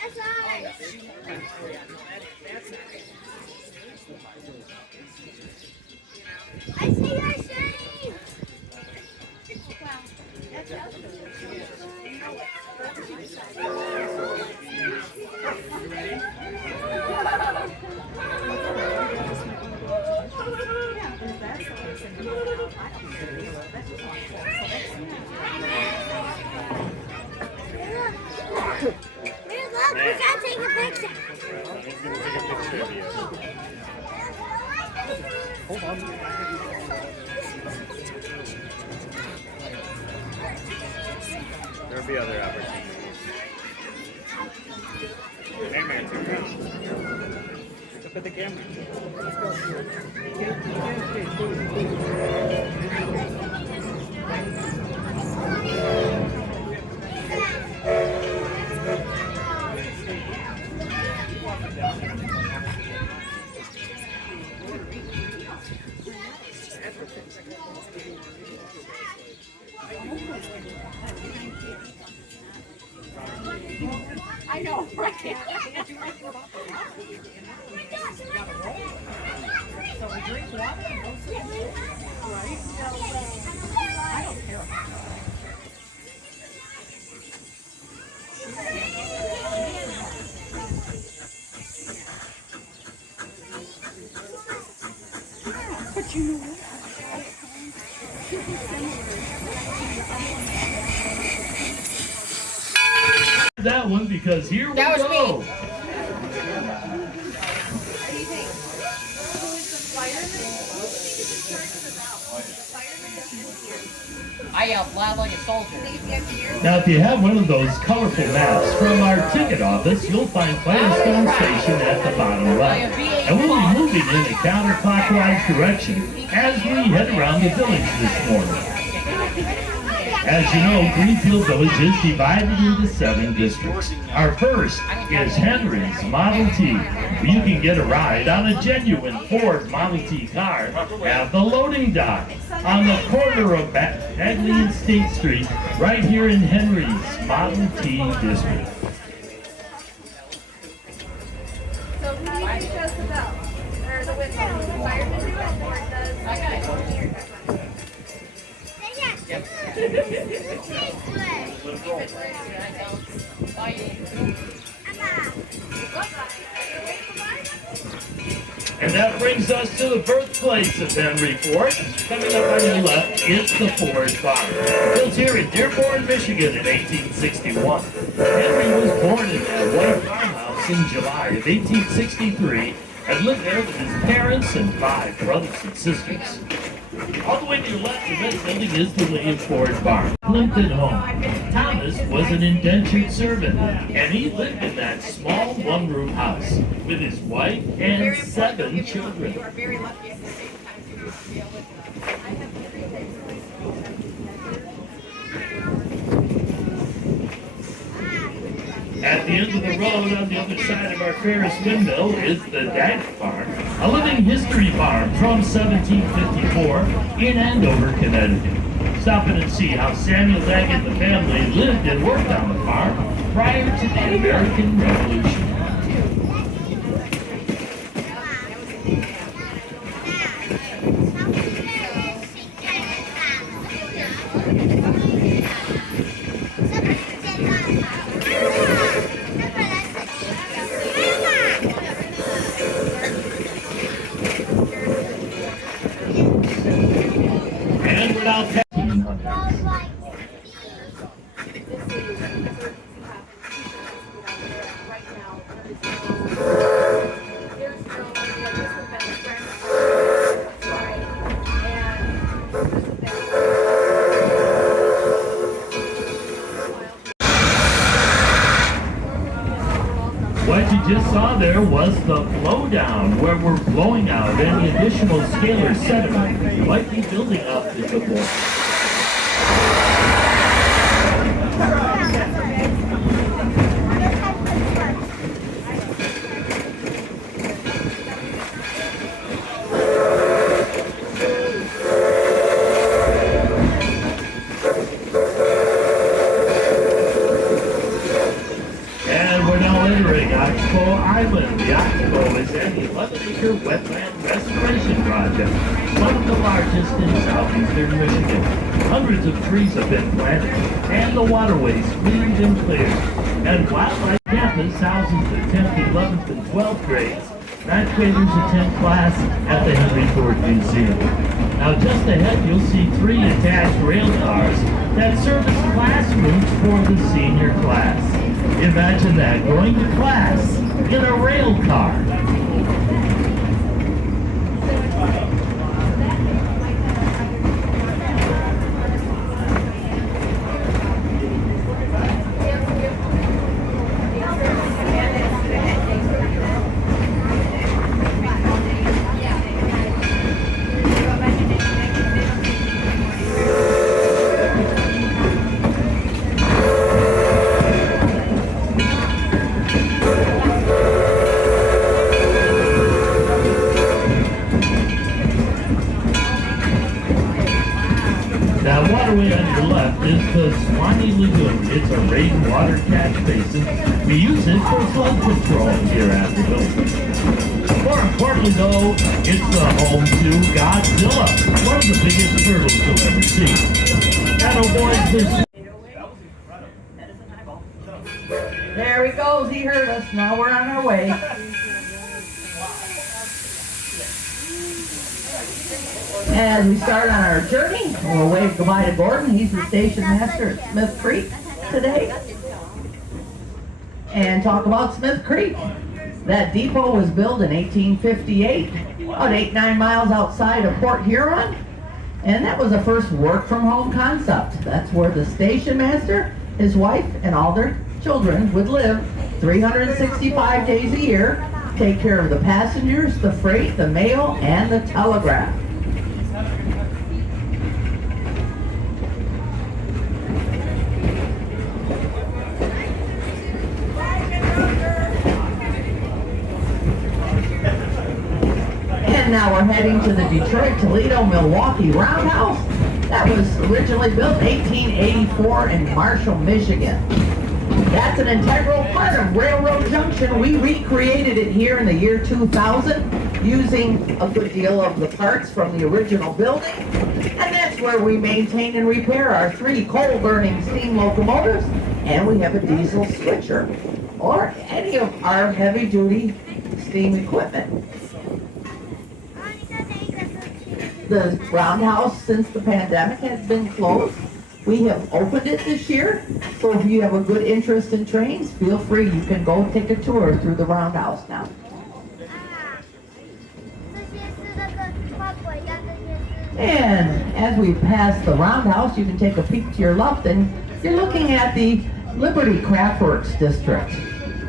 That's ours. I see your shade. Well, that's us. Look, we gotta take a picture. He's gonna take a picture of you. Hold on. There'll be other opportunities. Hey man, turn around. Look at the camera. Let's go. I know, right? So we drink water and go sleep. Right? I don't care about that. But you know what? That one because here we That was go. me. I yelled loud like a soldier. Now, if you have one of those colorful maps from our ticket office, you'll find Firestone Station at the bottom left. And we'll be moving in a counterclockwise direction as we head around the village this morning. As you know, Greenfield Village is divided into 7 districts. Our first is Henry's Model T. You can get a ride on a genuine Ford Model T car at the loading dock on the corner of Bagley and State Street, right here in Henry's Model T district. So who shows the bell? Or the whistle? The fireman do it or does... Okay. And that brings us to the birthplace of Henry Ford. Coming up on your left is the Ford Farm. Built here in Dearborn, Michigan in 1861. Henry was born in that white farmhouse in July of 1863 and lived there with his parents and 5 brothers and sisters. All the way to your left of this building is the William Ford Farm. Plimpton home. Thomas was an indentured servant, and he lived in that small one-room house with his wife and 7 children. You are very lucky at the same time to be able to. At the end of the road on the other side of our Ferris windmill is the Daggett Farm, a living history farm from 1754 in Andover, Connecticut. Stop in and see how Samuel Daggett and the family lived and worked on the farm prior to the American Revolution. And without 1800s. What you just saw there was the blowdown, where we're blowing out any additional scalar sediment you might be building up in the board. Big Oxbow Island. The Oxbow is an 11-acre wetland restoration project, one of the largest in southeastern Michigan. Hundreds of trees have been planted, and the waterways cleaned and cleared. And Wildlife Campus houses the 10th, 11th, and 12th grades. 9th graders attend class at the Henry Ford Museum. Now just ahead you'll see 3 attached rail cars that serve as classrooms for the senior class. Imagine that, going to class in a rail car. That waterway on your left is the Swanee Lagoon. It's a rainwater catch basin. We use it for flood control here at the building. More importantly though, it's the home to Godzilla, one of the biggest turtles you'll ever see. And oh boy, this... There he goes, he heard us, now we're on our way. As we start on our journey, we'll wave goodbye to Gordon. He's the station master at Smith Creek today. And talk about Smith Creek. That depot was built in 1858, about 8-9 miles outside of Port Huron. And that was the first work from home concept. That's where the station master, his wife, and all their children would live 365 days a year, take care of the passengers, the freight, the mail, and the telegraph. Now we're heading to the Detroit, Toledo, Milwaukee Roundhouse. That was originally built in 1884 in Marshall, Michigan. That's an integral part of Railroad Junction. We recreated it here in the year 2000 using a good deal of the parts from the original building. And that's where we maintain and repair our 3 coal-burning steam locomotives, and we have a diesel switcher or any of our heavy-duty steam equipment. The roundhouse, since the pandemic, has been closed. We have opened it this year, so if you have a good interest in trains, feel free. You can go take a tour through the roundhouse now. And as we pass the roundhouse, you can take a peek to your left, and you're looking at the Liberty Craftworks District.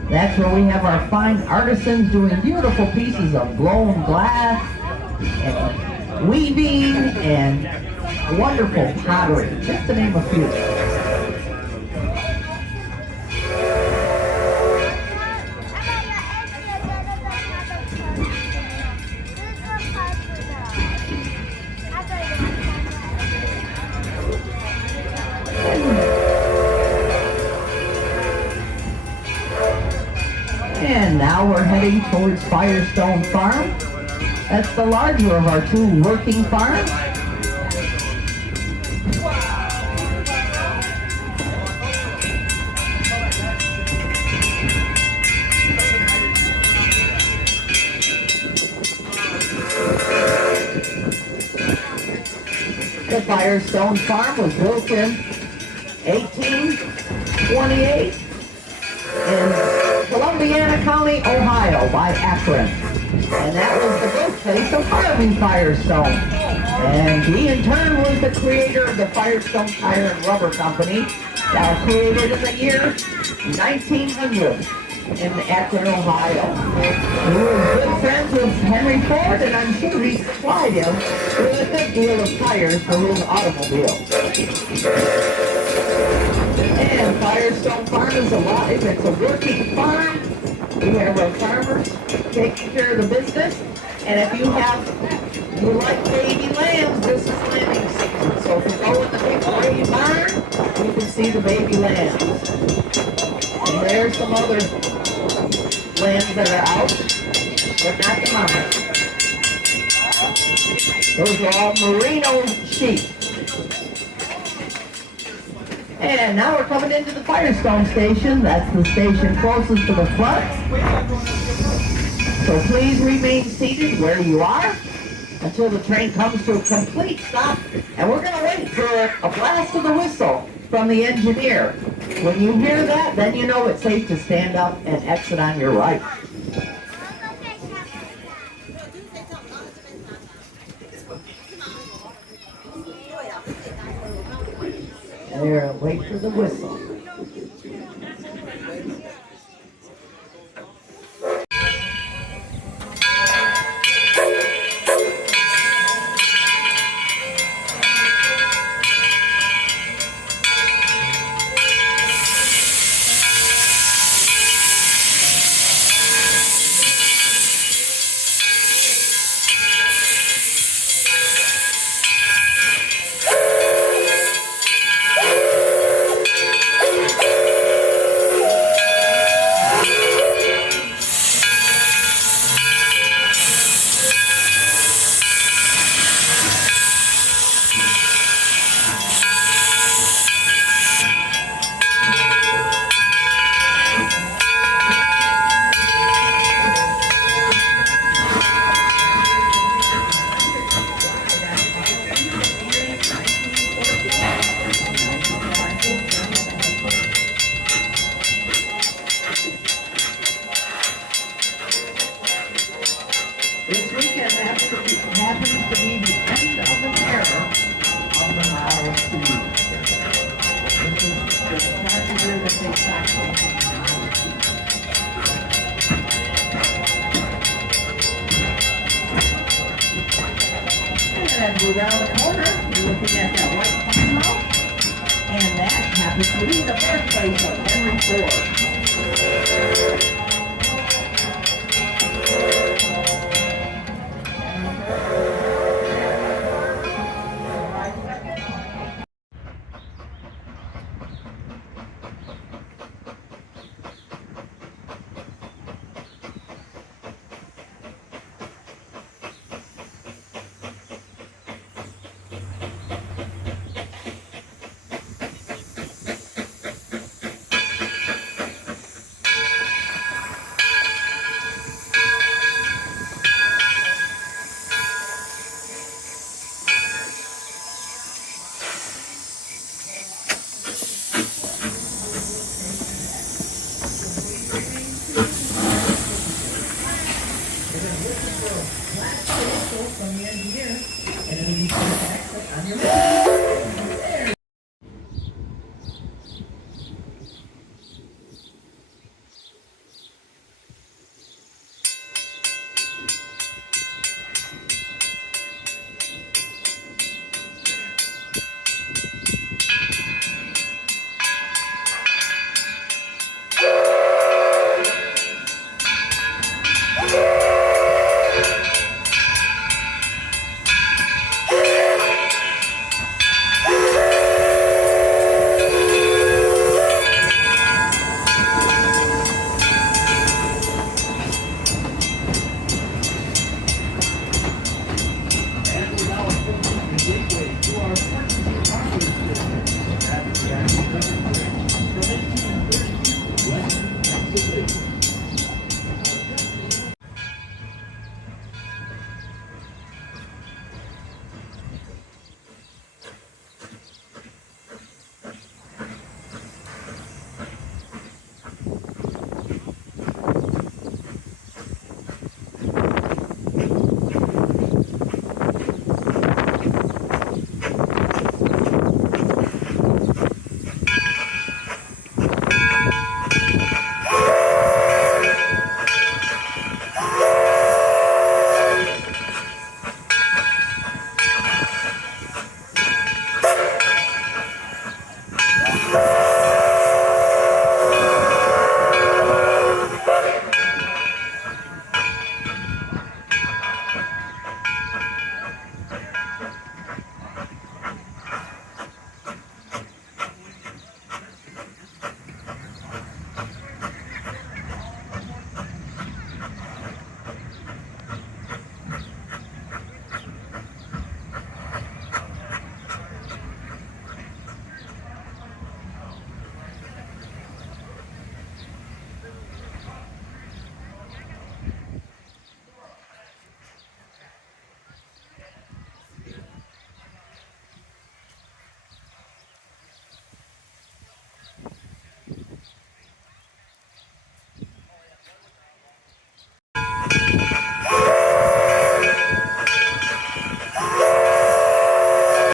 That's where we have our fine artisans doing beautiful pieces of blown glass and weaving and wonderful pottery, just to name a few. And now we're heading towards Firestone Farm. That's the larger of our 2 working farms. The Firestone Farm was built in 1828 in Columbiana County, Ohio by Akron. And that was the birthplace of Harvey Firestone. And he in turn was the creator of the Firestone Tire and Rubber Company, created in the year 1900 in Akron, Ohio. He was good friends with Henry Ford, and I'm sure he supplied him with a good deal of tires for his automobile. And Firestone Farm is alive. It's a working farm. We have our farmers taking care of the business. And if you like baby lambs, this is lambing season. So if you go in the big gray barn, you can see the baby lambs. And there's some other lands that are out, but not the mamas. Those are all merino sheep. And now we're coming into the Firestone station. That's the station closest to the front. So please remain seated where you are until the train comes to a complete stop. And we're going to wait for a blast of the whistle from the engineer. When you hear that, then you know it's safe to stand up and exit on your right. There, wait for the whistle. This weekend happens to be the end of an era of the Model T. This is the time of year that they tackle. And as we're around the corner, you're looking at that white farmhouse, and that happens to be the birthplace of Henry Ford. From the engineer, and then you can exit on your left. From 1832, West Texas.